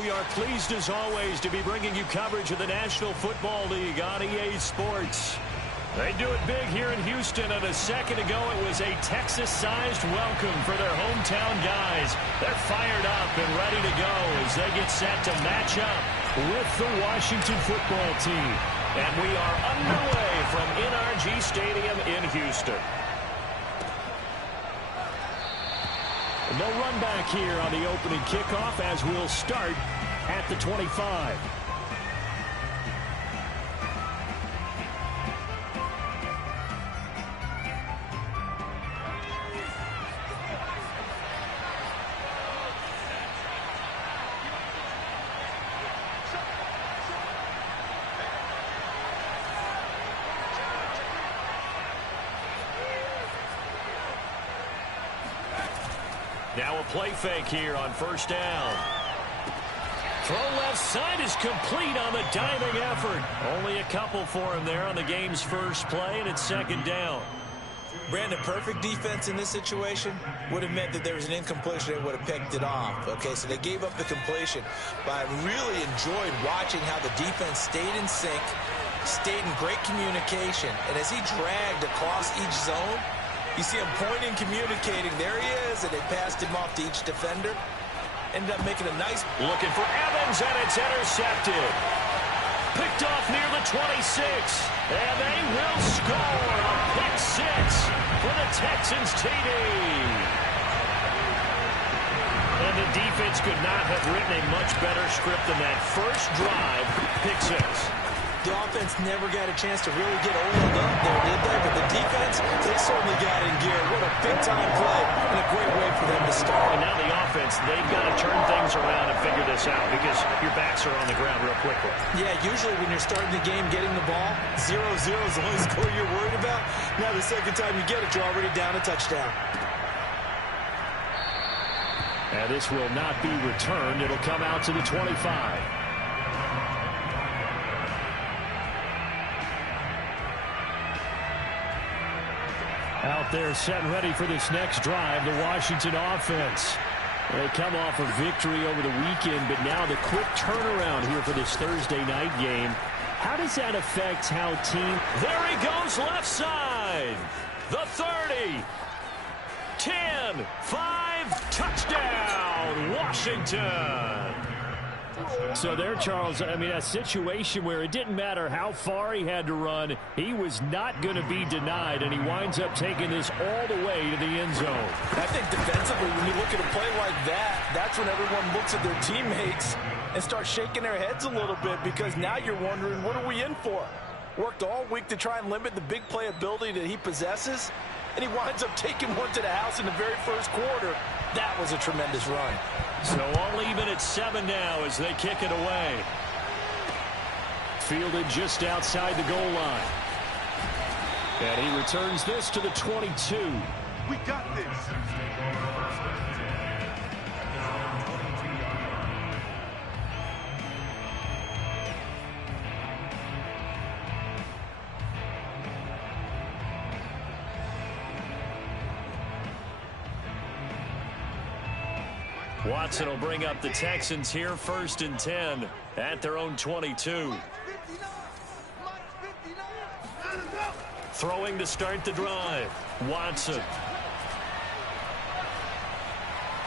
we are pleased as always to be bringing you coverage of the National Football League on EA Sports. They do it big here in Houston, and a second ago it was a Texas-sized welcome for their hometown guys. They're fired up and ready to go as they get set to match up with the Washington football team. And we are underway from NRG Stadium in Houston. No run back here on the opening kickoff as we'll start at the 25. Now a play fake here on first down. Throw left side is complete on the diving effort. Only a couple for him there on the game's first play, and it's second down. Brandon, perfect defense in this situation would have meant that there was an incompletion. They would have picked it off. Okay, so they gave up the completion. But I really enjoyed watching how the defense stayed in sync, stayed in great communication. And as he dragged across each zone, you see him pointing, communicating. There he is, and they passed him off to each defender. Ended up making a nice... Looking for Evans, and it's intercepted. Picked off near the 26. And they will score a pick six for the Texans TD. And the defense could not have written a much better script than that first drive, pick six. The offense never got a chance to really get oiled up there, did they? But the defense, they certainly got in gear. What a big-time play and a great way for them to start. And now the offense, they've got to turn things around and figure this out because your backs are on the ground real quickly. Yeah, usually when you're starting the game, getting the ball, 0-0 is the only score you're worried about. Now the second time you get it, you're already down a touchdown. And this will not be returned. It'll come out to the 25. Out there set and ready for this next drive, the Washington offense. They come off a victory over the weekend, but now the quick turnaround here for this Thursday night game. How does that affect how team... There he goes left side. The 30. 10. 5. Touchdown, Washington. So there, Charles, I mean, a situation where it didn't matter how far he had to run, he was not going to be denied, and he winds up taking this all the way to the end zone. I think defensively, when you look at a play like that, that's when everyone looks at their teammates and starts shaking their heads a little bit because now you're wondering, what are we in for? Worked all week to try and limit the big play ability that he possesses, and he winds up taking one to the house in the very first quarter. That was a tremendous run. So all even at 7 now as they kick it away. Fielded just outside the goal line. And he returns this to the 22. We got this. Watson will bring up the Texans here, 1st and 10 at their own 22. Throwing to start the drive. Watson.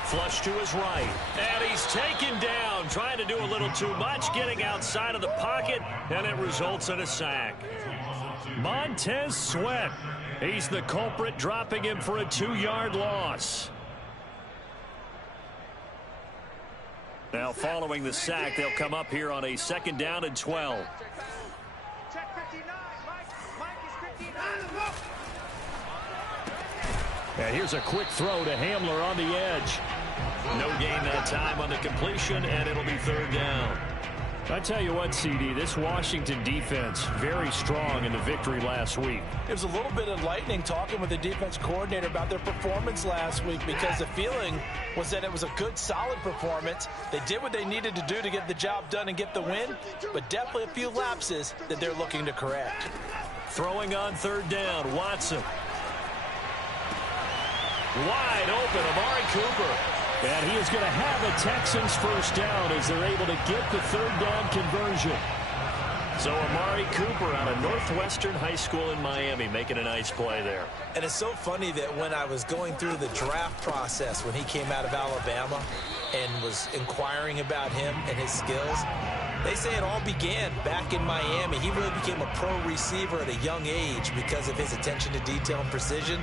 Flush to his right. And he's taken down, trying to do a little too much, getting outside of the pocket, and it results in a sack. Montez Sweat. He's the culprit, dropping him for a 2-yard loss. Now following the sack, they'll come up here on a 2nd down and 12. Check 59. Mike is 59. And here's a quick throw to Hamler on the edge. No gain that time on the completion, and it'll be 3rd down. I tell you what, CD, this Washington defense, very strong in the victory last week. It was a little bit enlightening talking with the defense coordinator about their performance last week because the feeling was that it was a good, solid performance. They did what they needed to do to get the job done and get the win, but definitely a few lapses that they're looking to correct. Throwing on 3rd down, Watson. Wide open, Amari Cooper. And he is going to have a Texans first down as they're able to get the third down conversion. So Amari Cooper out of Northwestern High School in Miami making a nice play there. And it's so funny that when I was going through the draft process when he came out of Alabama and was inquiring about him and his skills, they say it all began back in Miami. He really became a pro receiver at a young age because of his attention to detail and precision.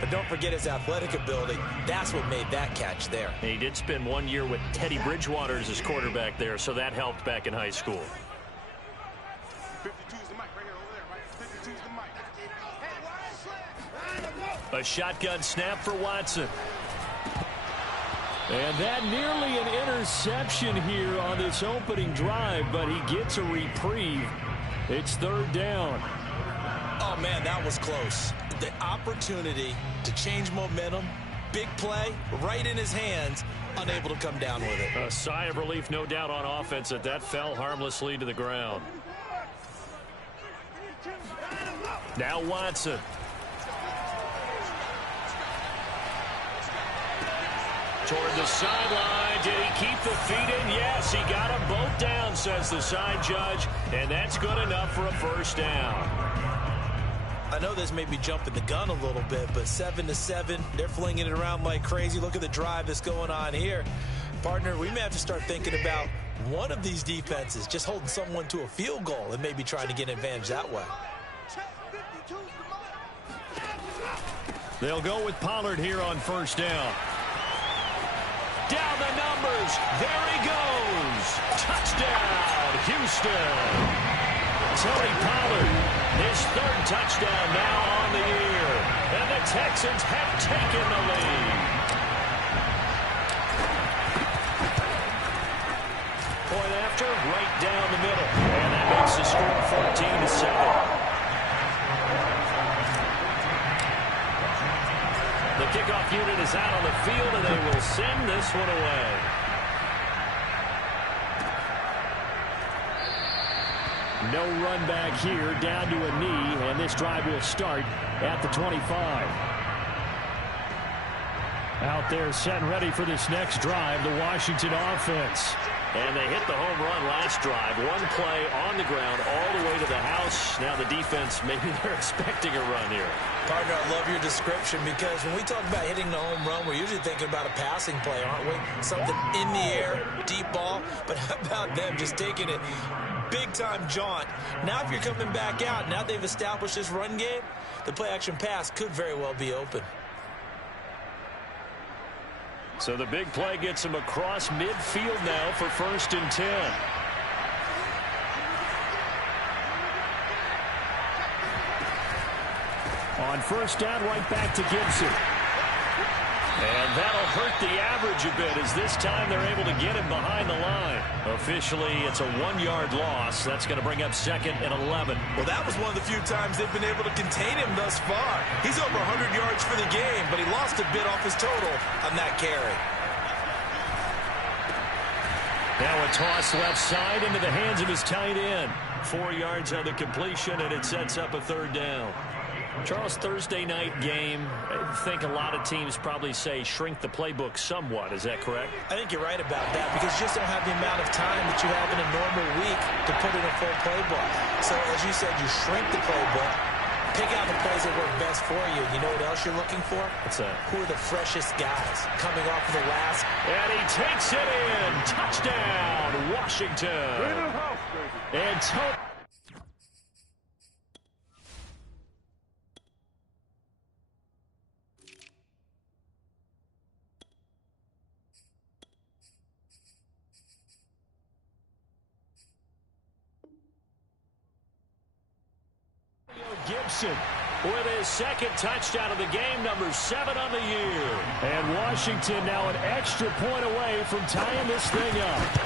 But don't forget his athletic ability. That's what made that catch there. And he did spend 1 year with Teddy Bridgewater as his quarterback there, so that helped back in high school. 52's the mic right here over there, right? 52's the mic. A shotgun snap for Watson. And that nearly an interception here on this opening drive, but he gets a reprieve. It's third down. Oh, man, that was close. The opportunity to change momentum, big play, right in his hands, unable to come down with it. A sigh of relief, no doubt, on offense that fell harmlessly to the ground. Now Watson. Toward the sideline. Did he keep the feet in? Yes, he got them both down, says the side judge. And that's good enough for a first down. I know this may be jumping the gun a little bit, but 7-7, they're flinging it around like crazy. Look at the drive that's going on here. Partner, we may have to start thinking about one of these defenses just holding someone to a field goal and maybe trying to get an advantage that way. They'll go with Pollard here on first down. Down the numbers. There he goes. Touchdown, Houston. Tony Pollard, his third touchdown now on the year. And the Texans have taken the lead. Point after, right down the middle. And that makes the score 14-7. The kickoff unit is out on the field, and they will send this one away. No run back here, down to a knee, and this drive will start at the 25. Out there set and ready for this next drive, the Washington offense. And they hit the home run last drive. One play on the ground all the way to the house. Now the defense, maybe they're expecting a run here. Partner, I love your description because when we talk about hitting the home run, we're usually thinking about a passing play, aren't we? Something in the air, deep ball. But how about them just taking it big-time jaunt? Now if you're coming back out, now they've established this run game, the play-action pass could very well be open. So the big play gets him across midfield now for 1st and 10. On first down, right back to Gibson. And that'll hurt the average a bit as this time they're able to get him behind the line. Officially, it's a 1-yard loss. That's going to bring up 2nd and 11. Well, that was one of the few times they've been able to contain him thus far. He's over 100 yards for the game, but he lost a bit off his total on that carry. Now a toss left side into the hands of his tight end. 4 yards on the completion, and it sets up a third down. Charles, Thursday night game, I think a lot of teams probably say shrink the playbook somewhat. Is that correct? I think you're right about that because you just don't have the amount of time that you have in a normal week to put in a full playbook. So, as you said, you shrink the playbook, pick out the plays that work best for you. You know what else you're looking for? What's that? Who are the freshest guys coming off of the last? And he takes it in. Touchdown, Washington. And Gibson with his second touchdown of the game, number 7 on the year. And Washington now an extra point away from tying this thing up.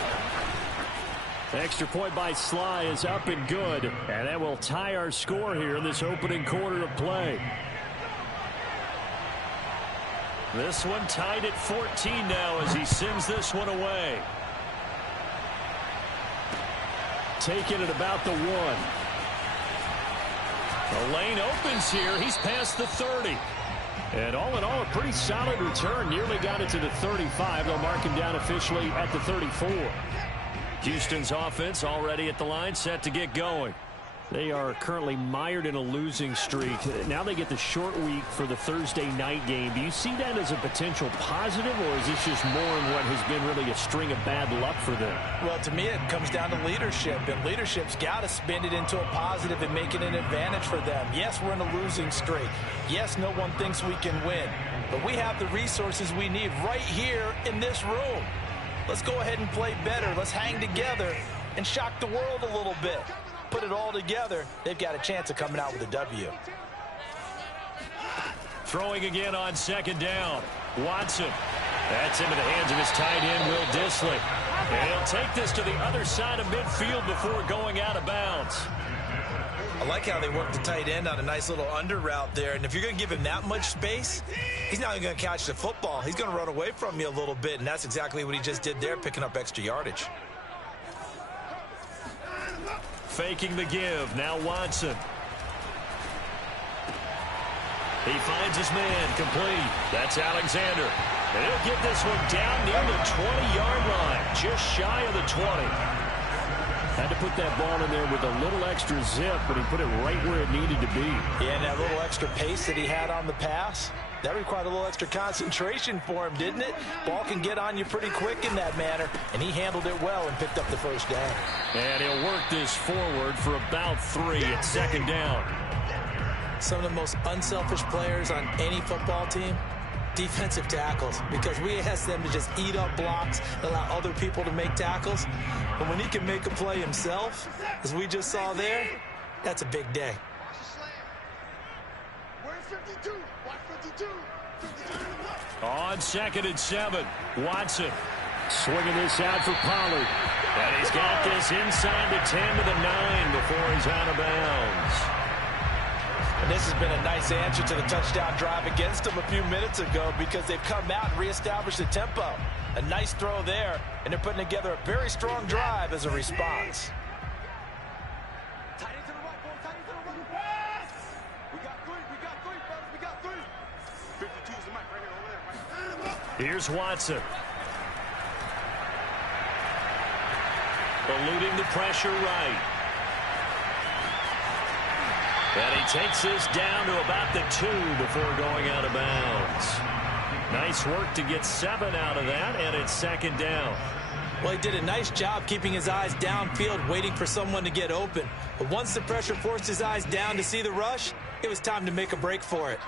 Extra point by Sly is up and good. And that will tie our score here in this opening quarter of play. This one tied at 14 now as he sends this one away. Taking it about the 1. The lane opens here. He's past the 30. And all in all, a pretty solid return. Nearly got it to the 35. They'll mark him down officially at the 34. Houston's offense already at the line, set to get going. They are currently mired in a losing streak. Now they get the short week for the Thursday night game. Do you see that as a potential positive, or is this just more in what has been really a string of bad luck for them? Well, to me, it comes down to leadership, and leadership's got to spin it into a positive and make it an advantage for them. Yes, we're in a losing streak. Yes, no one thinks we can win, but we have the resources we need right here in this room. Let's go ahead and play better. Let's hang together and shock the world a little bit. Put it all together, they've got a chance of coming out with a W. Throwing again on second down. Watson. That's into the hands of his tight end, Will Dissly. And he'll take this to the other side of midfield before going out of bounds. I like how they work the tight end on a nice little under route there. And if you're going to give him that much space, he's not going to catch the football. He's going to run away from you a little bit, and that's exactly what he just did there, picking up extra yardage. Faking the give. Now Watson. He finds his man complete. That's Alexander. And he'll get this one down near the 20-yard line. Just shy of the 20. Had to put that ball in there with a little extra zip, but he put it right where it needed to be. Yeah, and that little extra pace that he had on the pass, that required a little extra concentration for him, didn't it? Ball can get on you pretty quick in that manner, and he handled it well and picked up the first down. And he'll work this forward for about 3 at second down. Some of the most unselfish players on any football team, defensive tackles, because we ask them to just eat up blocks and allow other people to make tackles. But when he can make a play himself, as we just saw there, that's a big day. On 2nd and 7, Watson swinging this out for Pollard. And he's got this inside the 10 to the 9 before he's out of bounds. And this has been a nice answer to the touchdown drive against them a few minutes ago, because they've come out and reestablished the tempo. A nice throw there, and they're putting together a very strong drive as a response. Here's Watson. Eluding the pressure right. And he takes this down to about the 2 before going out of bounds. Nice work to get 7 out of that, and it's second down. Well, he did a nice job keeping his eyes downfield, waiting for someone to get open. But once the pressure forced his eyes down to see the rush, it was time to make a break for it.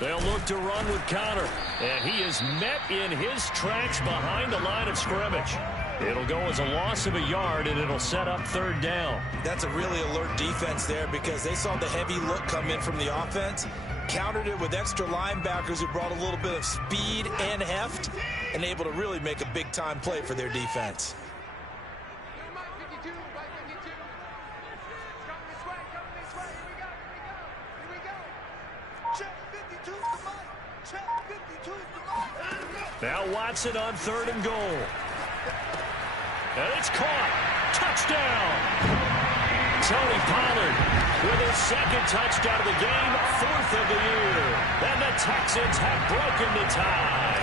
They'll look to run with Connor, and he is met in his tracks behind the line of scrimmage. It'll go as a loss of a yard, and it'll set up third down. That's a really alert defense there, because they saw the heavy look come in from the offense, countered it with extra linebackers who brought a little bit of speed and heft, and able to really make a big-time play for their defense. Now Watson on 3rd and goal. And it's caught. Touchdown. Tony Pollard with his 2nd touchdown of the game, 4th of the year. And the Texans have broken the tie.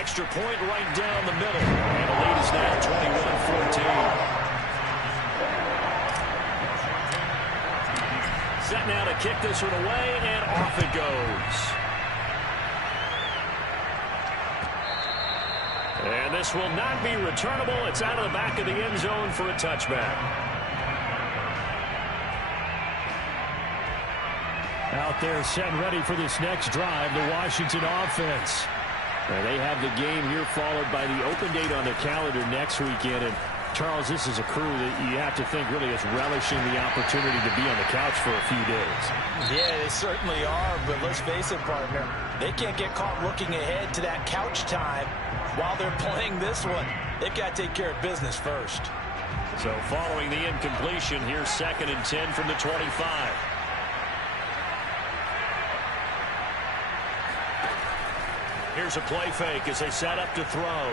Extra point right down the middle. And the lead is now 21-14. Set now to kick this one away, and off it goes. And this will not be returnable. It's out of the back of the end zone for a touchback. Out there set and ready for this next drive, the Washington offense. And they have the game here followed by the open date on the calendar next weekend. And Charles, this is a crew that you have to think really is relishing the opportunity to be on the couch for a few days. Yeah, they certainly are, but let's face it, partner, they can't get caught looking ahead to that couch time while they're playing this one. They've got to take care of business first. So following the incompletion, here's 2nd and 10 from the 25. Here's a play fake as they set up to throw.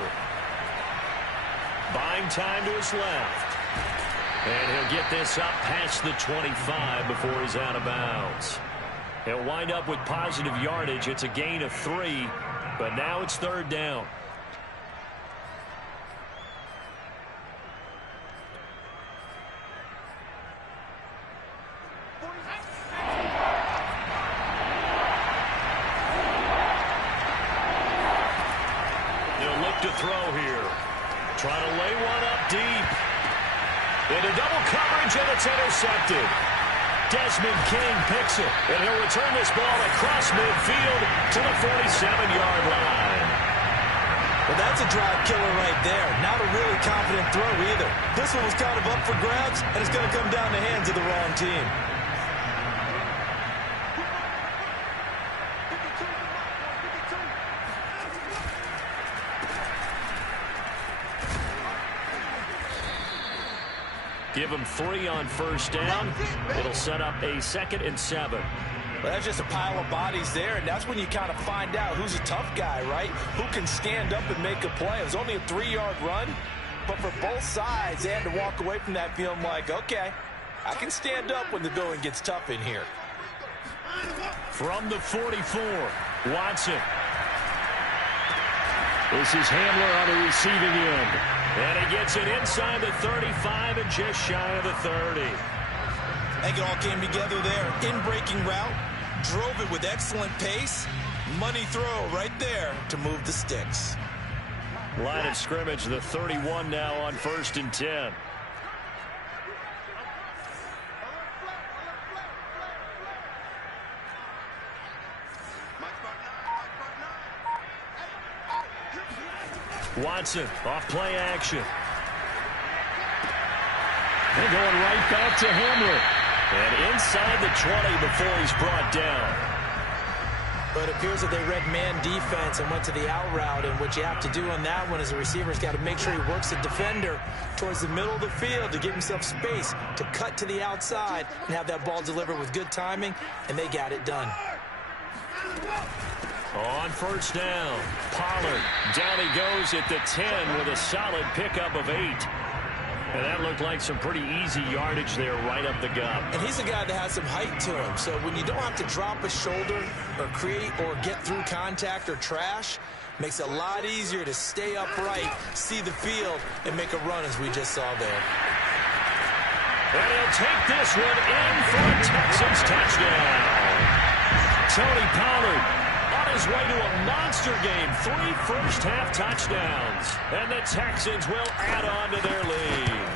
Buying time to his left. And he'll get this up past the 25 before he's out of bounds. He'll wind up with positive yardage. It's a gain of 3, but now it's third down. They'll look to throw here. Try to lay one up deep. Into double coverage, and it's intercepted. Desmond King picks it, and he'll return this ball across midfield to the 47-yard line. Well, that's a drive killer right there. Not a really confident throw either. This one was kind of up for grabs, and it's going to come down the hands of the wrong team. Give him 3 on first down. It'll set up a 2nd and 7. Well, that's just a pile of bodies there, and that's when you kind of find out who's a tough guy, right? Who can stand up and make a play. It was only a 3-yard run, but for both sides, they had to walk away from that feeling like, okay, I can stand up when the going gets tough in here. From the 44, Watson. This is Hamler on the receiving end. And he gets it inside the 35 and just shy of the 30. I think it all came together there. In-breaking route, drove it with excellent pace. Money throw right there to move the sticks. Line of scrimmage, the 31 now on 1st and 10. Watson off play action. They're going right back to Hamler. And inside the 20 before he's brought down. But it appears that they read man defense and went to the out route. And what you have to do on that one as a receiver is got to make sure he works the defender towards the middle of the field to give himself space to cut to the outside and have that ball delivered with good timing. And they got it done. On first down, Pollard. Down he goes at the 10 with a solid pickup of 8. And that looked like some pretty easy yardage there right up the gut. And he's a guy that has some height to him. So when you don't have to drop a shoulder or create or get through contact or trash, makes it a lot easier to stay upright, see the field, and make a run as we just saw there. And he'll take this one in for a Texans touchdown. Tony Pollard on his way to a monster game. 3 first-half touchdowns. And the Texans will add on to their lead.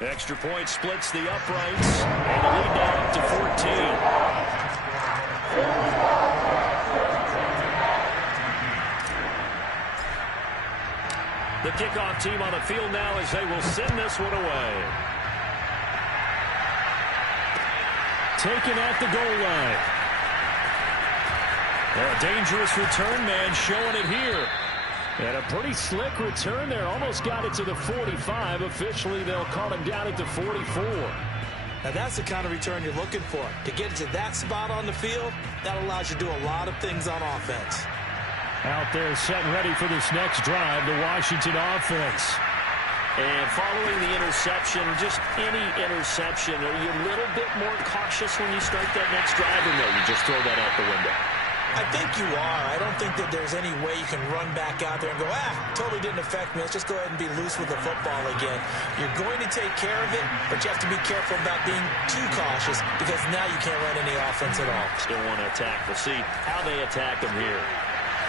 Extra point splits the uprights. And the lead now up to 14. The kickoff team on the field now as they will send this one away. Taken at the goal line. A dangerous return man showing it here. And a pretty slick return there. Almost got it to the 45. Officially, they'll call him down at the 44. Now, that's the kind of return you're looking for. To get to that spot on the field, that allows you to do a lot of things on offense. Out there set and ready for this next drive, the Washington offense. And following the interception, just any interception, are you a little bit more cautious when you start that next drive, or no, you just throw that out the window? I think you are. I don't think that there's any way you can run back out there and go, totally didn't affect me. Let's just go ahead and be loose with the football again. You're going to take care of it, but you have to be careful about being too cautious because now you can't run any offense at all. Still want to attack. We'll see how they attack them here.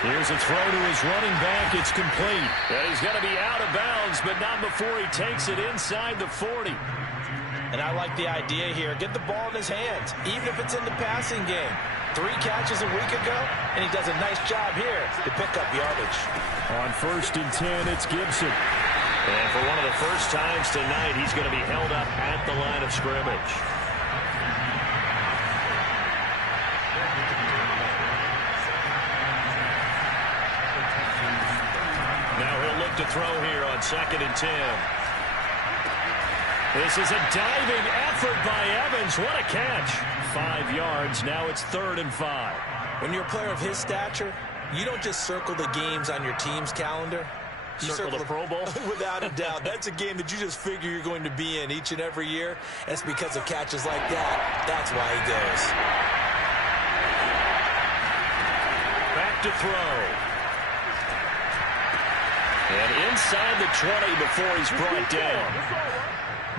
Here's a throw to his running back. It's complete. And he's going to be out of bounds, but not before he takes it inside the 40. And I like the idea here. Get the ball in his hands, even if it's in the passing game. 3 catches a week ago, and he does a nice job here to pick up yardage. On 1st and 10, it's Gibson. And for one of the first times tonight, he's going to be held up at the line of scrimmage. Now he'll look to throw here on 2nd and 10. This is a diving effort by Evans. What a catch. 5 yards. Now it's 3rd and 5. When you're a player of his stature, you don't just circle the games on your team's calendar. Circle the Pro Bowl? Without a doubt. That's a game that you just figure you're going to be in each and every year. That's because of catches like that. That's why he goes. Back to throw. And inside the 20 before he's brought down.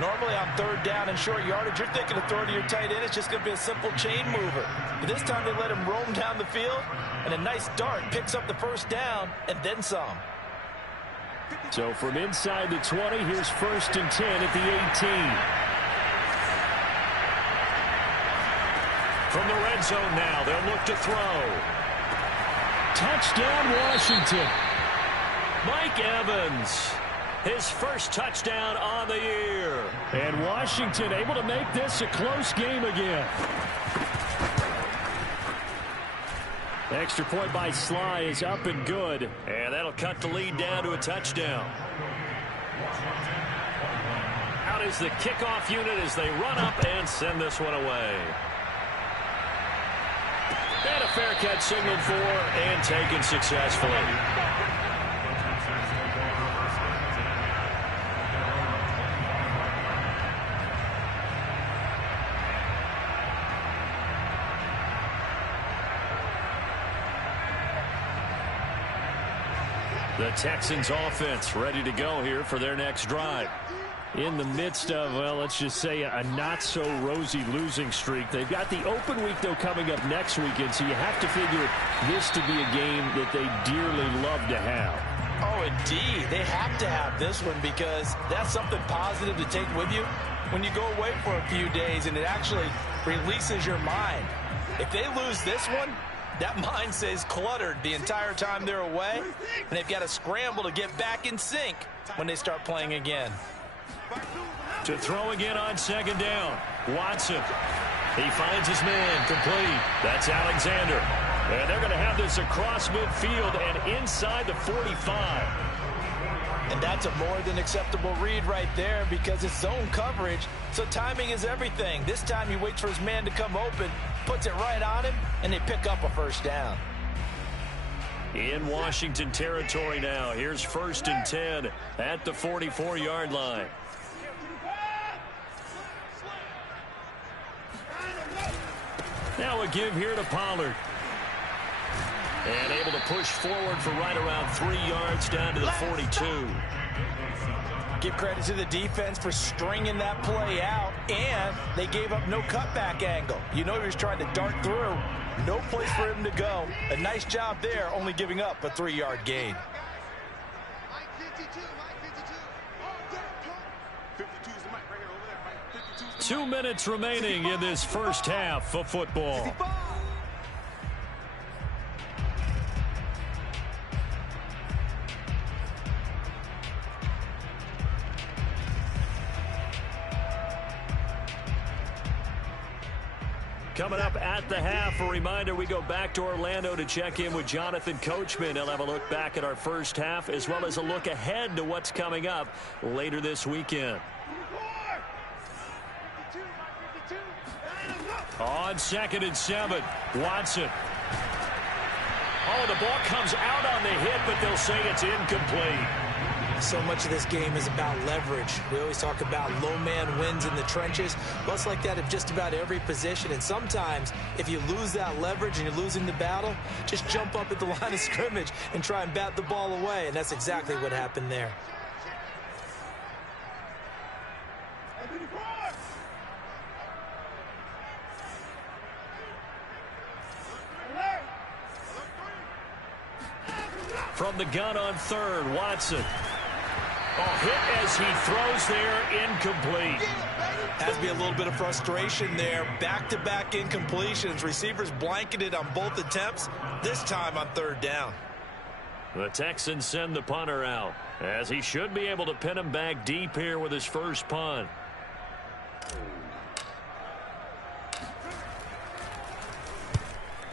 Normally on third down and short yardage, you're thinking of throwing to your tight end. It's just going to be a simple chain mover. But this time they let him roam down the field, and a nice dart picks up the first down and then some. So from inside the 20, here's 1st and 10 at the 18. From the red zone now, they'll look to throw. Touchdown, Washington. Mike Evans, his first touchdown on the year. And Washington able to make this a close game again. The extra point by Sly is up and good. And that'll cut the lead down to a touchdown. Out is the kickoff unit as they run up and send this one away. And a fair catch signaled for and taken successfully. The Texans offense ready to go here for their next drive. In the midst of, well, let's just say a not-so-rosy losing streak. They've got the open week, though, coming up next weekend, so you have to figure this to be a game that they dearly love to have. Oh, indeed. They have to have this one because that's something positive to take with you when you go away for a few days, and it actually releases your mind. If they lose this one, that mind stays cluttered the entire time they're away, and they've got to scramble to get back in sync when they start playing again. To throw again on 2nd down. Watson. He finds his man complete. That's Alexander. And they're going to have this across midfield and inside the 45. And that's a more than acceptable read right there because it's zone coverage, so timing is everything. This time he waits for his man to come open, puts it right on him, and they pick up a first down. In Washington territory now. Here's 1st and 10 at the 44-yard line. Now a give here to Pollard. And able to push forward for right around 3 yards down to the 42. Give credit to the defense for stringing that play out, and they gave up no cutback angle. You know he was trying to dart through. No place for him to go. A nice job there, only giving up a 3-yard gain. 2 minutes remaining in this first half of football. Coming up at the half, a reminder, we go back to Orlando to check in with Jonathan Coachman. He'll have a look back at our first half as well as a look ahead to what's coming up later this weekend. On 2nd and 7, Watson. Oh, the ball comes out on the hit, but they'll say it's incomplete. So much of this game is about leverage. We always talk about low man wins in the trenches. Well, it's like that of just about every position. And sometimes, if you lose that leverage and you're losing the battle, just jump up at the line of scrimmage and try and bat the ball away. And that's exactly what happened there. From the gun on 3rd, Watson. Oh, hit as he throws there, incomplete. Has to be a little bit of frustration there. Back-to-back incompletions. Receivers blanketed on both attempts, this time on 3rd down. The Texans send the punter out, as he should be able to pin him back deep here with his first punt.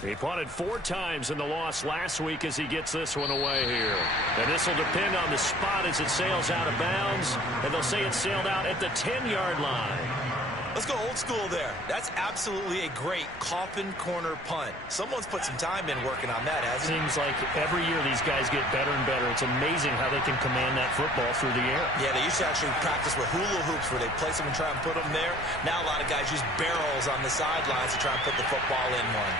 He punted 4 times in the loss last week as he gets this one away here. And this will depend on the spot as it sails out of bounds. And they'll say it sailed out at the 10-yard line. Let's go old school there. That's absolutely a great coffin corner punt. Someone's put some time in working on that, hasn't it? Seems like every year these guys get better and better. It's amazing how they can command that football through the air. Yeah, they used to actually practice with hula hoops where they place them and try and put them there. Now a lot of guys use barrels on the sidelines to try and put the football in one.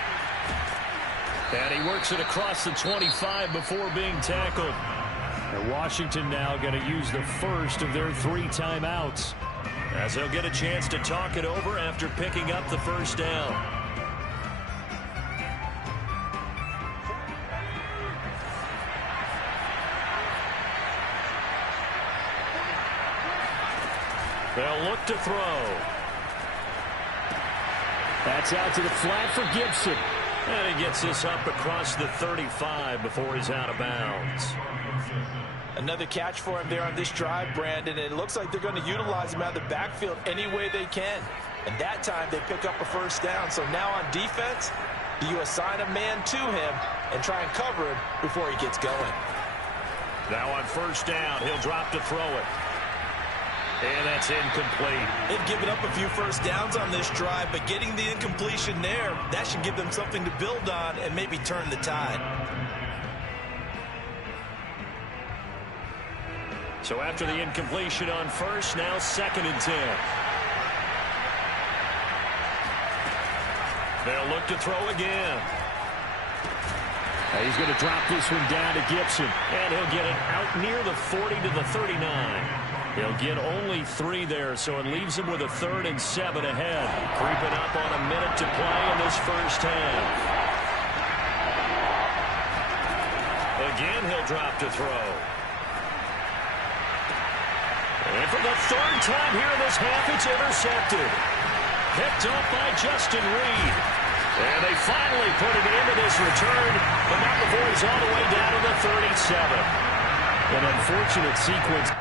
And he works it across the 25 before being tackled. And Washington now going to use the first of their 3 timeouts, as they'll get a chance to talk it over after picking up the first down. They'll look to throw. That's out to the flat for Gibson. And he gets this up across the 35 before he's out of bounds. Another catch for him there on this drive, Brandon. And it looks like they're going to utilize him out of the backfield any way they can. And that time they pick up a first down. So now on defense, do you assign a man to him and try and cover him before he gets going? Now on first down, he'll drop to throw it. And that's incomplete. They've given up a few first downs on this drive, but getting the incompletion there, that should give them something to build on and maybe turn the tide. So after the incompletion on first, now 2nd and 10. They'll look to throw again. He's going to drop this one down to Gibson, and he'll get it out near the 40 to the 39. He'll get only 3 there, so it leaves him with a 3rd and 7 ahead. Creeping up on a minute to play in this first half. Again, he'll drop to throw. And for the 3rd time here in this half, it's intercepted. Picked up by Justin Reed. And they finally put it into this return, but not before he's all the way down to the 37. An unfortunate sequence.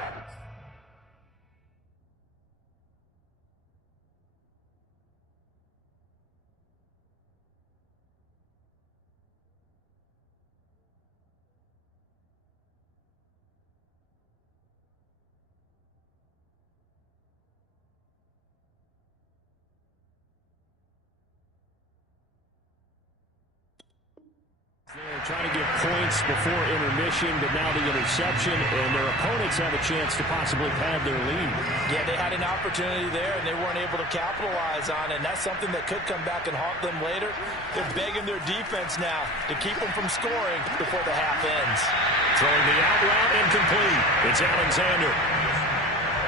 They're trying to get points before intermission, but now the interception, and their opponents have a chance to possibly pad their lead. Yeah, they had an opportunity there, and they weren't able to capitalize on it, and that's something that could come back and haunt them later. They're begging their defense now to keep them from scoring before the half ends. Throwing the out route incomplete. It's Alexander.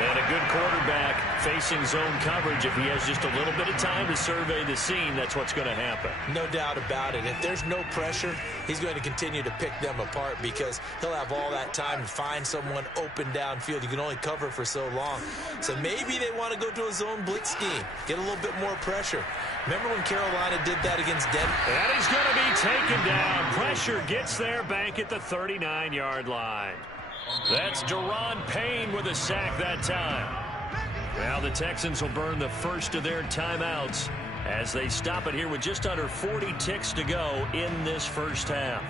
And a good quarterback facing zone coverage. If he has just a little bit of time to survey the scene, that's what's going to happen. No doubt about it. If there's no pressure, he's going to continue to pick them apart because he'll have all that time to find someone open downfield. You can only cover for so long. So maybe they want to go to a zone blitz scheme, get a little bit more pressure. Remember when Carolina did that against Denver? And he's going to be taken down. Pressure gets there back at the 39-yard line. That's Deron Payne with a sack that time. Now the Texans will burn the first of their timeouts as they stop it here with just under 40 ticks to go in this first half.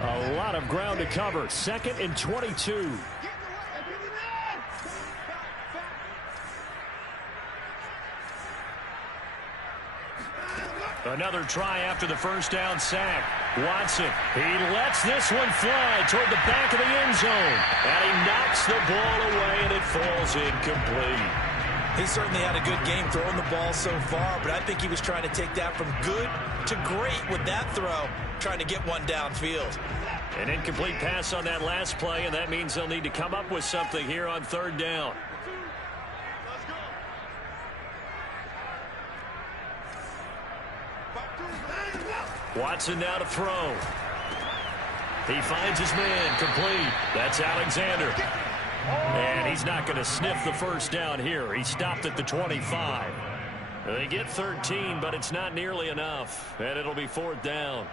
A lot of ground to cover. 2nd and 22. Another try after the first down sack. Watson, he lets this one fly toward the back of the end zone. And he knocks the ball away, and it falls incomplete. He certainly had a good game throwing the ball so far, but I think he was trying to take that from good to great with that throw, trying to get one downfield. An incomplete pass on that last play, and that means they'll need to come up with something here on 3rd down. Watson now to throw. He finds his man, complete. That's Alexander. And he's not going to sniff the first down here. He stopped at the 25. They get 13, but it's not nearly enough. And it'll be 4th down.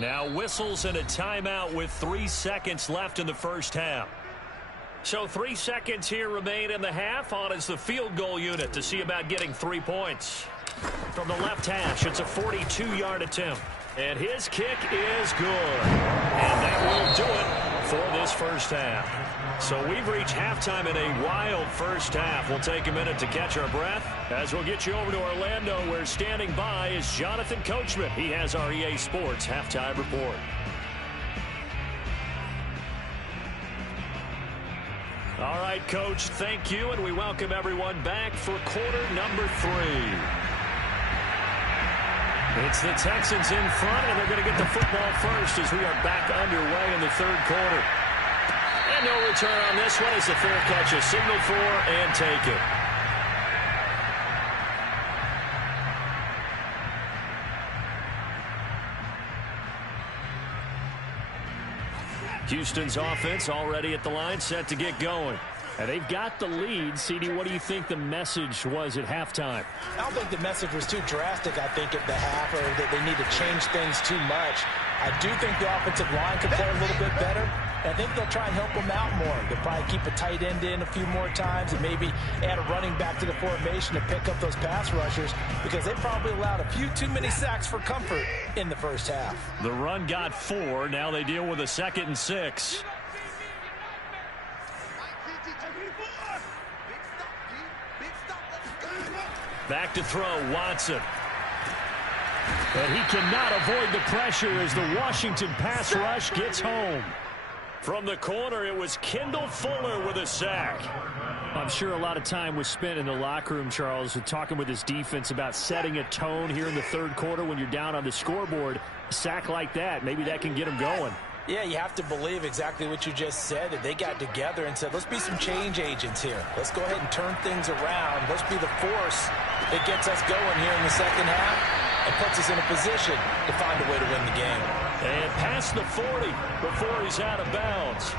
Now whistles and a timeout with 3 seconds left in the first half. So 3 seconds here remain in the half. On is the field goal unit to see about getting 3 points. From the left hash, it's a 42-yard attempt. And his kick is good. And that will do it for this first half. So we've reached halftime in a wild first half. We'll take a minute to catch our breath as we'll get you over to Orlando, where standing by is Jonathan Coachman. He has our EA Sports halftime report. All right, Coach, thank you, and we welcome everyone back for quarter number 3. It's the Texans in front, and they're going to get the football first as we are back underway in the third quarter. And no return on this one as the fair catch is signaled for and taken. Houston's offense already at the line, set to get going. And they've got the lead. CD, what do you think the message was at halftime? I don't think the message was too drastic, I think, at the half, or that they need to change things too much. I do think the offensive line could play a little bit better. And I think they'll try and help them out more. They'll probably keep a tight end in a few more times and maybe add a running back to the formation to pick up those pass rushers, because they probably allowed a few too many sacks for comfort in the first half. The run got 4. Now they deal with a 2nd and 6. Back to throw, Watson. And he cannot avoid the pressure as the Washington pass rush gets home. From the corner, it was Kendall Fuller with a sack. I'm sure a lot of time was spent in the locker room, Charles, talking with his defense about setting a tone here in the third quarter when you're down on the scoreboard. A sack like that, maybe that can get them going. Yeah, you have to believe exactly what you just said, that they got together and said, let's be some change agents here. Let's go ahead and turn things around. Let's be the force that gets us going here in the second half and puts us in a position to find a way to win the game. And past the 40 before he's out of bounds.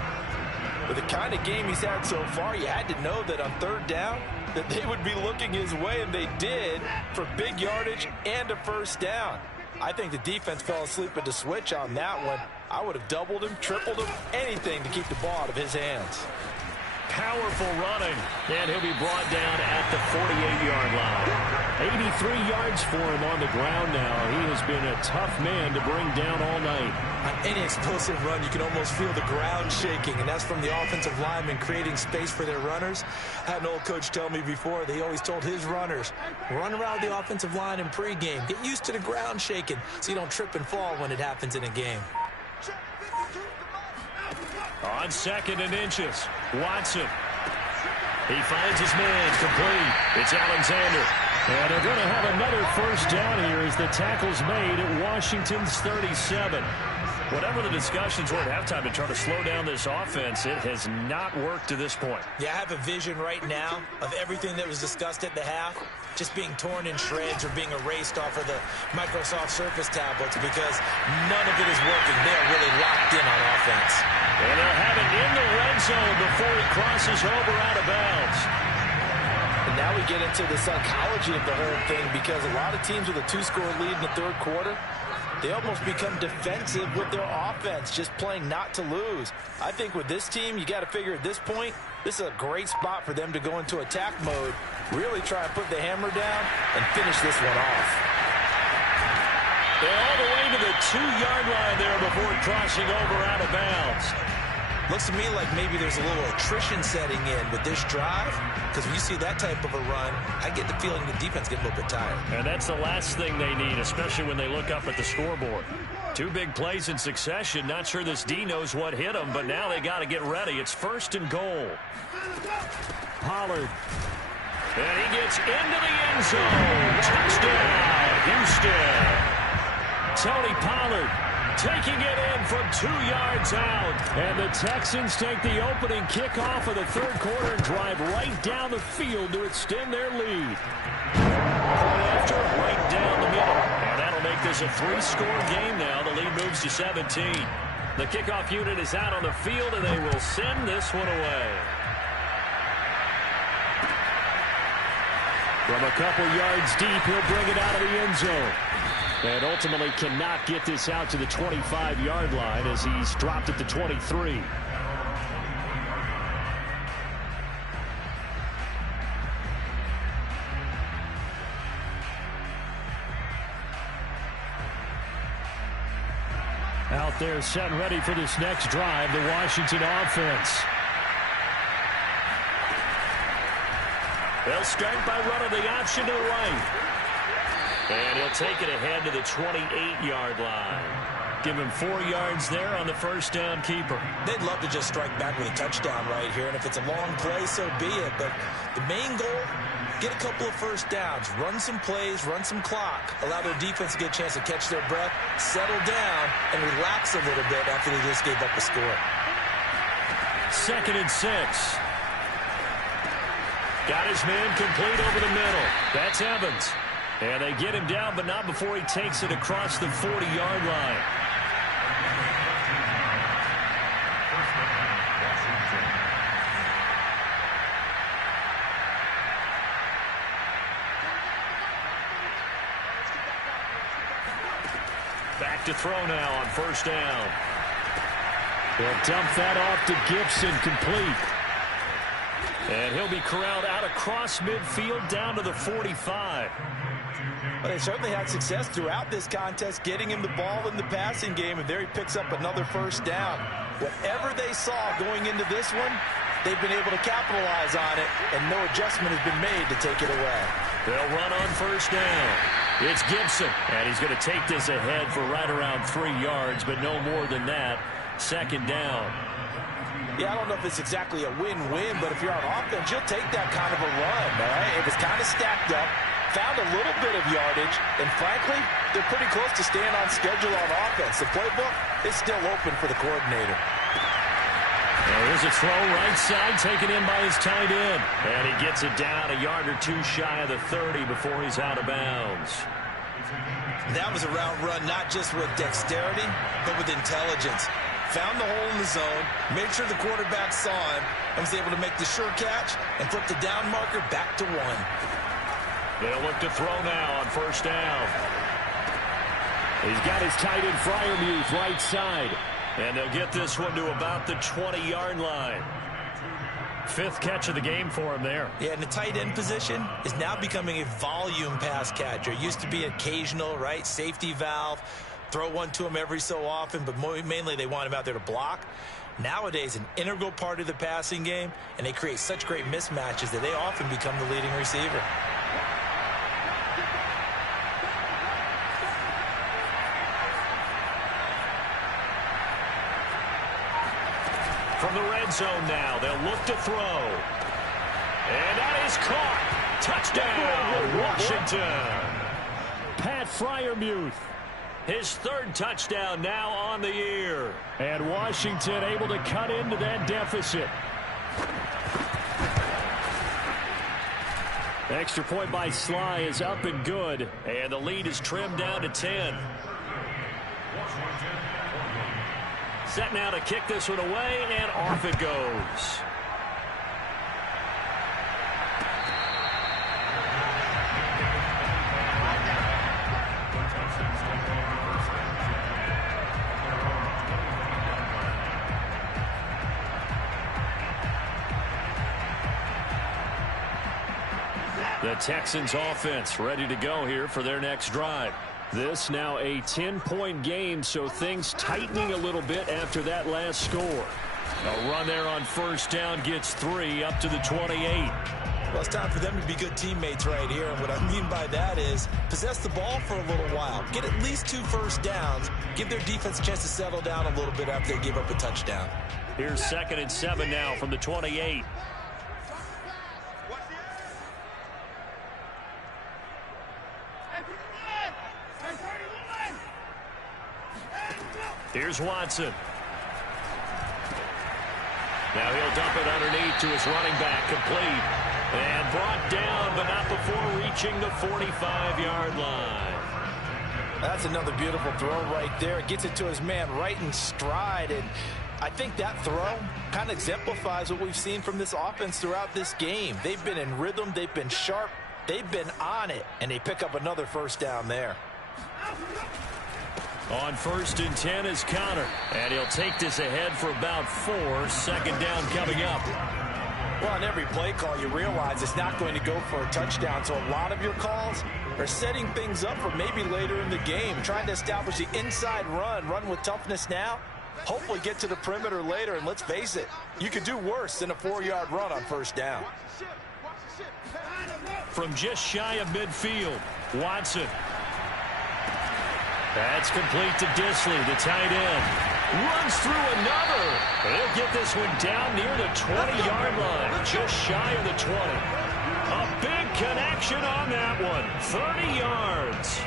With the kind of game he's had so far, you had to know that on third down that they would be looking his way, and they did, for big yardage and a first down. I think the defense fell asleep at the switch on that one. I would have doubled him, tripled him, anything to keep the ball out of his hands. Powerful running, and he'll be brought down at the 48-yard line. 83 yards for him on the ground now. He has been a tough man to bring down all night. On any explosive run, you can almost feel the ground shaking, and that's from the offensive linemen creating space for their runners. I had an old coach tell me before, they always told his runners, run around the offensive line in pregame. Get used to the ground shaking so you don't trip and fall when it happens in a game. On 2nd and inches, Watson. He finds his man complete. It's Alexander. And they're going to have another first down here as the tackle's made at Washington's 37. Whatever the discussions were at halftime to try to slow down this offense, it has not worked to this point. Yeah, I have a vision right now of everything that was discussed at the half just being torn in shreds or being erased off of the Microsoft Surface tablets, because none of it is working. They're really locked in on offense. And they'll have it in the red zone before he crosses over out of bounds. And now we get into the psychology of the whole thing, because a lot of teams with a 2-score lead in the third quarter, they almost become defensive with their offense, just playing not to lose. I think with this team, you got to figure at this point, this is a great spot for them to go into attack mode, really try and put the hammer down and finish this one off. They're all the way to the 2-yard line there before crossing over out of bounds. Looks to me like maybe there's a little attrition setting in with this drive, because when you see that type of a run, I get the feeling the defense gets a little bit tired. And that's the last thing they need, especially when they look up at the scoreboard. 2 big plays in succession. Not sure this D knows what hit him, but now they got to get ready. It's 1st and goal. Pollard. And he gets into the end zone. Touchdown, Houston. Tony Pollard taking it in from 2 yards out. And the Texans take the opening kickoff of the third quarter and drive right down the field to extend their lead. Point after, right down the middle. And that'll make this a 3-score game now. The lead moves to 17. The kickoff unit is out on the field, and they will send this one away. From a couple yards deep, he'll bring it out of the end zone. And ultimately cannot get this out to the 25-yard line as he's dropped at the 23. Out there set and ready for this next drive, the Washington offense. They'll start by running the option to the right. And he'll take it ahead to the 28-yard line. Give him 4 yards there on the first down keeper. They'd love to just strike back with a touchdown right here, and if it's a long play, so be it. But the main goal, get a couple of first downs, run some plays, run some clock, allow their defense to get a chance to catch their breath, settle down, and relax a little bit after they just gave up a score. 2nd and 6. Got his man complete over the middle. That's Evans. And they get him down, but not before he takes it across the 40-yard line. Back to throw now on first down. They'll dump that off to Gibson, complete. And he'll be corralled out across midfield down to the 45. Well, they certainly had success throughout this contest getting him the ball in the passing game, and there he picks up another first down. Whatever they saw going into this one, they've been able to capitalize on it, and no adjustment has been made to take it away. They'll run on first down. It's Gibson, and he's going to take this ahead for right around 3 yards, but no more than that. 2nd down. Yeah, I don't know if it's exactly a win-win, but if you're on offense, you'll take that kind of a run, all right? It was kind of stacked up, found a little bit of yardage, and frankly, they're pretty close to staying on schedule on offense. The playbook is still open for the coordinator. There's a throw right side taken in by his tight end. And he gets it down a yard or two shy of the 30 before he's out of bounds. That was a route run not just with dexterity, but with intelligence. Found the hole in the zone, made sure the quarterback saw him, and was able to make the sure catch and flip the down marker back to 1. They'll look to throw now on first down. He's got his tight end Freiermuth right side. And they'll get this one to about the 20-yard line. 5th catch of the game for him there. Yeah, and the tight end position is now becoming a volume pass catcher. It used to be occasional, right, safety valve. Throw one to him every so often, but mainly they want him out there to block. Nowadays, an integral part of the passing game, and they create such great mismatches that they often become the leading receiver. From the red zone now, they'll look to throw. And that is caught. Touchdown, Washington. Pat Freiermuth. His 3rd touchdown now on the year. And Washington able to cut into that deficit. Extra point by Sly is up and good. And the lead is trimmed down to 10. Set now to kick this one away, and off it goes. The Texans offense ready to go here for their next drive. This now a 10-point game, so things tightening a little bit after that last score. A run there on first down gets 3 up to the 28. Well, it's time for them to be good teammates right here, and what I mean by that is possess the ball for a little while. Get at least 2 first downs. Give their defense a chance to settle down a little bit after they give up a touchdown. Here's 2nd and 7 now from the 28. Here's Watson. Now he'll dump it underneath to his running back, complete. And brought down, but not before reaching the 45-yard line. That's another beautiful throw right there. It gets it to his man right in stride. And I think that throw kind of exemplifies what we've seen from this offense throughout this game. They've been in rhythm. They've been sharp. They've been on it. And they pick up another first down there. On 1st and 10 is Connor. And he'll take this ahead for about 4. 2nd down coming up. Well, on every play call, you realize it's not going to go for a touchdown. So a lot of your calls Or setting things up for maybe later in the game, trying to establish the inside run with toughness now, hopefully get to the perimeter later, and let's face it, you could do worse than a 4-yard run on first down. From just shy of midfield, Watson. That's complete to Disley, the tight end. Runs through another. He'll get this one down near the 20-yard line, just shy of the 20. A big connection on that one, 30 yards.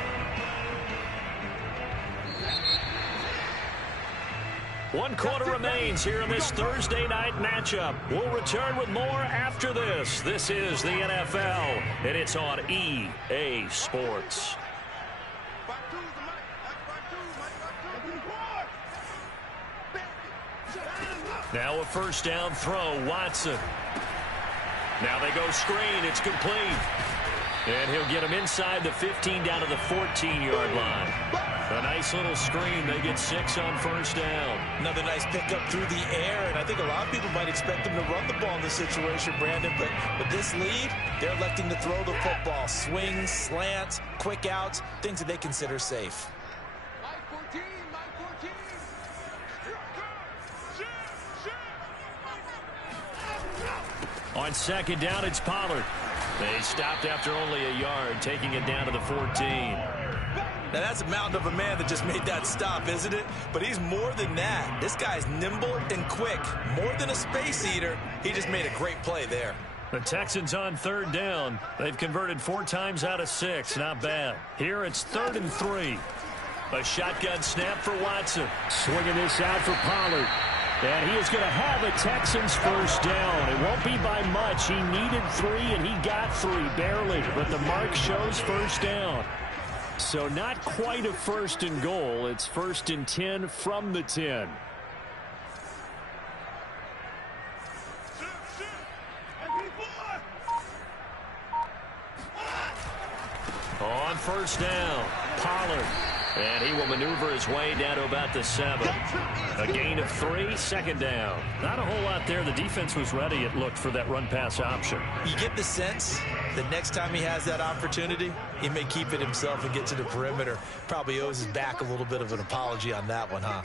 One quarter remains here in this Thursday night matchup. We'll return with more after this. This is the NFL, and it's on EA Sports. Now a first down throw, Watson. Now they go screen, it's complete. And he'll get him inside the 15 down to the 14-yard line. A nice little screen. They get 6 on first down. Another nice pickup through the air, and I think a lot of people might expect them to run the ball in this situation, Brandon, but with this lead, they're electing to throw the football. Swings, slants, quick outs, things that they consider safe. On second down, it's Pollard. They stopped after only a yard, taking it down to the 14. Now, that's a mountain of a man that just made that stop, isn't it? But he's more than that. This guy's nimble and quick. More than a space eater, he just made a great play there. The Texans on third down. They've converted 4 times out of 6. Not bad. Here it's 3rd and 3. A shotgun snap for Watson. Swinging this out for Pollard. And he is going to have a Texans first down. It won't be by much. He needed 3, and he got 3, barely. But the mark shows first down. So not quite a 1st and goal. It's 1st and 10 from the 10. On first down, Pollard. And he will maneuver his way down to about the 7. A gain of 3, second down. Not a whole lot there. The defense was ready, it looked, for that run-pass option. You get the sense that next time he has that opportunity, he may keep it himself and get to the perimeter. Probably owes his back a little bit of an apology on that one, huh?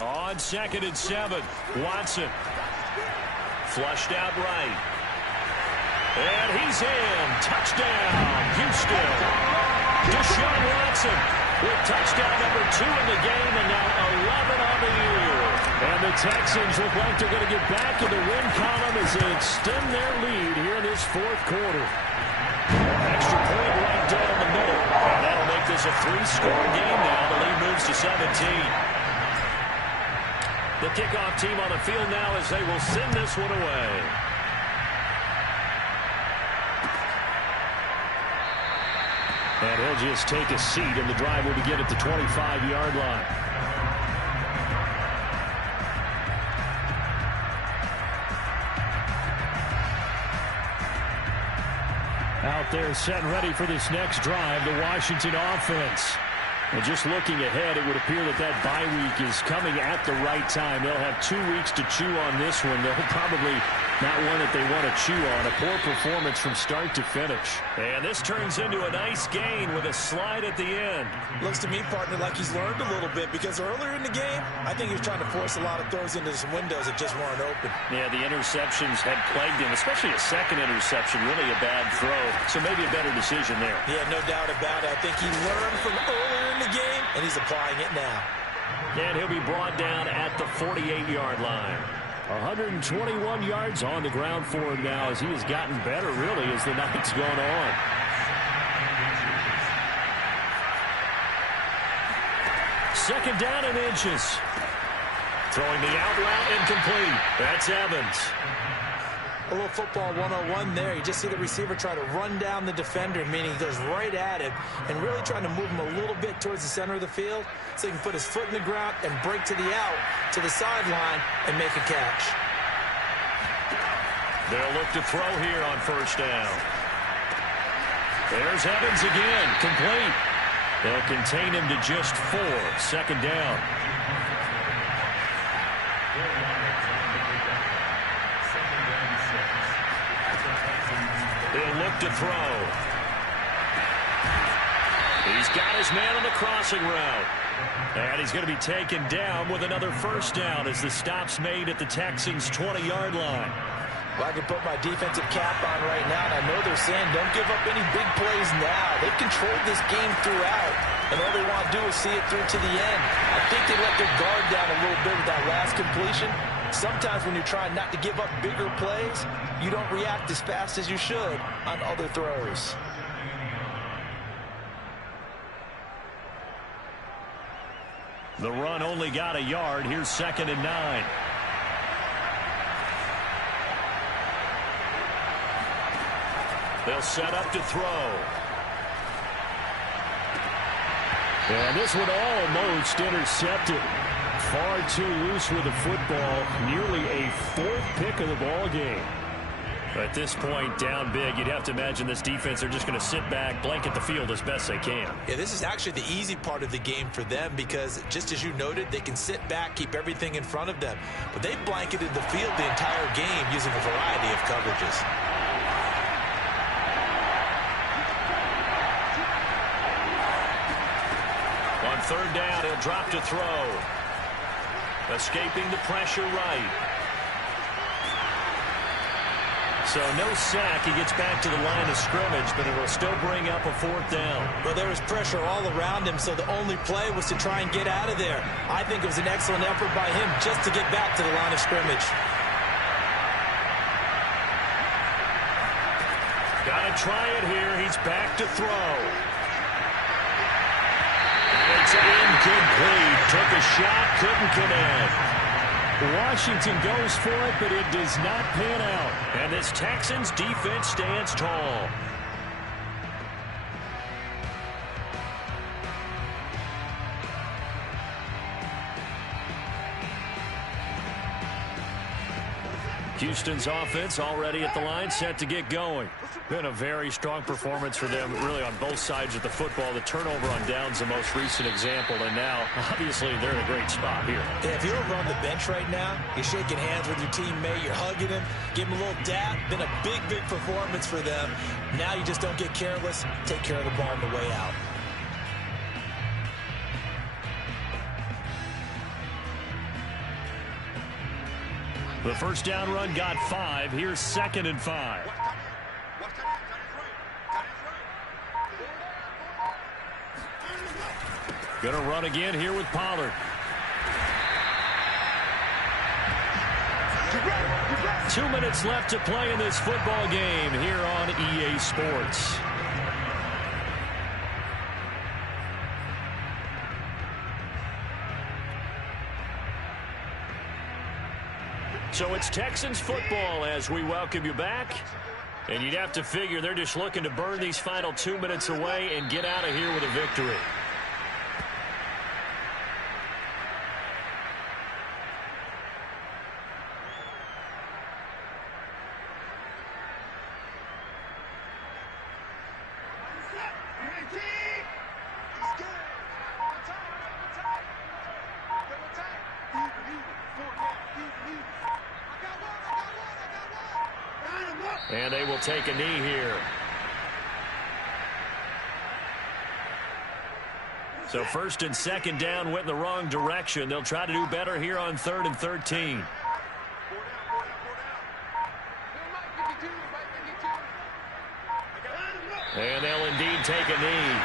On 2nd and 7, Watson. Flushed out right. And he's in. Touchdown, Houston. Deshaun Watson with touchdown number 2 in the game, and now 11 on the year. And the Texans look like they're going to get back in the win column as they extend their lead here in this 4th quarter. Extra point right down the middle. And that'll make this a 3-score game now. The lead moves to 17. The kickoff team on the field now as they will send this one away. And he'll just take a seat, and the drive will begin at the 25-yard line. Out there set and ready for this next drive, the Washington offense. And just looking ahead, it would appear that that bye week is coming at the right time. They'll have 2 weeks to chew on this one. They'll probably not one that they want to chew on. A poor performance from start to finish. And this turns into a nice gain with a slide at the end. Looks to me, partner, like he's learned a little bit, because earlier in the game, I think he was trying to force a lot of throws into some windows that just weren't open. Yeah, the interceptions had plagued him, especially a second interception, really a bad throw. So maybe a better decision there. Yeah, no doubt about it. I think he learned from earlier in the game, and he's applying it now. And he'll be brought down at the 48-yard line. 121 yards on the ground for him now as he has gotten better, really, as the night's gone on. Second down and inches. Throwing the out route incomplete. That's Evans. A little football 101 there. You just see the receiver try to run down the defender, meaning he goes right at him and really trying to move him a little bit towards the center of the field so he can put his foot in the ground and break to the out, to the sideline, and make a catch. They'll look to throw here on first down. There's Evans again, complete. They'll contain him to just 4, second down. He'll look to throw. He's got his man on the crossing route. And he's going to be taken down with another first down as the stop's made at the Texans' 20-yard line. Well, I can put my defensive cap on right now, and I know they're saying don't give up any big plays now. They've controlled this game throughout, and all they want to do is see it through to the end. I think they let their guard down a little bit with that last completion. Sometimes when you're trying not to give up bigger plays, you don't react as fast as you should on other throws. The run only got a yard. Here's 2nd and 9. They'll set up to throw. And this one almost intercepted. Far too loose with the football. Nearly a 4th pick of the ball game. At this point, down big, you'd have to imagine this defense are just going to sit back, blanket the field as best they can. Yeah, this is actually the easy part of the game for them because, just as you noted, they can sit back, keep everything in front of them. But they blanketed the field the entire game using a variety of coverages. On 3rd down, he'll drop to throw. Escaping the pressure right. So no sack. He gets back to the line of scrimmage, but it will still bring up a 4th down. Well, there was pressure all around him, so the only play was to try and get out of there. I think it was an excellent effort by him just to get back to the line of scrimmage. Got to try it here. He's back to throw. It's incomplete. Took a shot, couldn't connect. Washington goes for it, but it does not pan out. And this Texans defense stands tall. Houston's offense already at the line, set to get going. Been a very strong performance for them, really on both sides of the football. The turnover on downs the most recent example, and now, obviously, they're in a great spot here. Yeah, if you're over on the bench right now, you're shaking hands with your teammate, you're hugging him, give him a little dap. Been a big, big performance for them. Now you just don't get careless, take care of the ball on the way out. The first down run got 5. Here's 2nd and 5. Going to run again here with Pollard. 2 minutes left to play in this football game here on EA Sports. So it's Texans football as we welcome you back. And you'd have to figure they're just looking to burn these final 2 minutes away and get out of here with a victory. And they will take a knee here. So 1st and 2nd down went in the wrong direction. They'll try to do better here on 3rd and 13. And they'll indeed take a knee.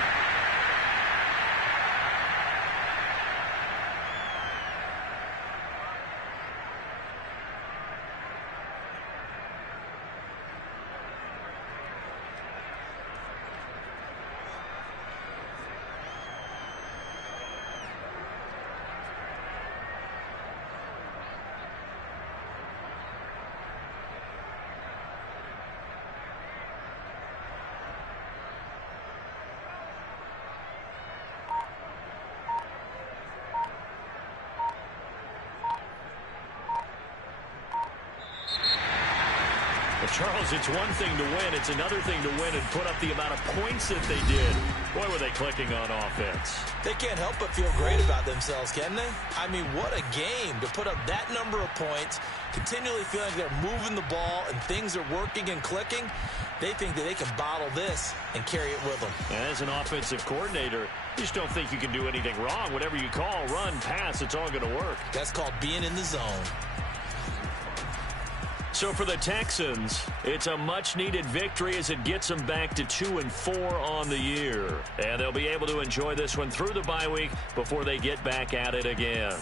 Well, Charles, it's one thing to win. It's another thing to win and put up the amount of points that they did. Boy, were they clicking on offense. They can't help but feel great about themselves, can they? I mean, what a game to put up that number of points, continually feeling like they're moving the ball and things are working and clicking. They think that they can bottle this and carry it with them. And as an offensive coordinator, you just don't think you can do anything wrong. Whatever you call, run, pass, it's all going to work. That's called being in the zone. So for the Texans, it's a much-needed victory as it gets them back to 2-4 on the year. And they'll be able to enjoy this one through the bye week before they get back at it again.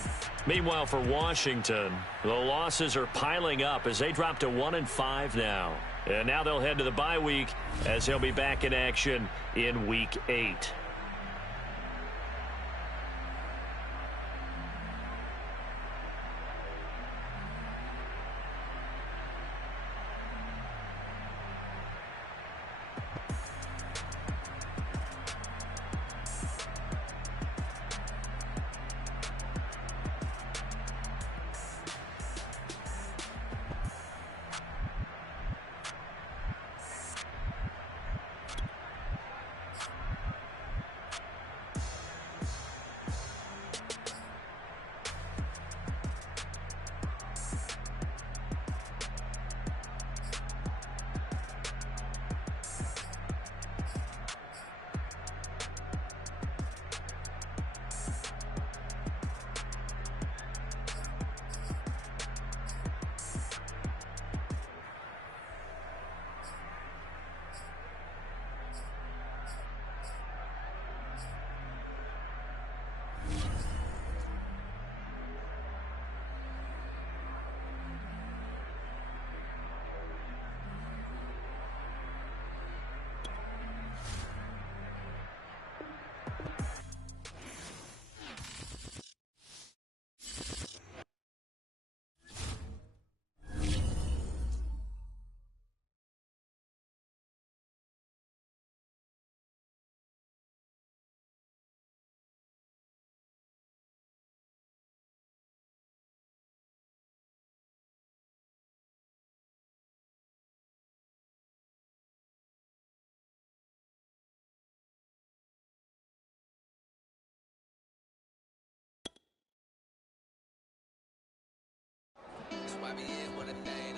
Meanwhile, for Washington, the losses are piling up as they drop to 1-5 now. And now they'll head to the bye week as they'll be back in action in Week 8. That's why we in one of the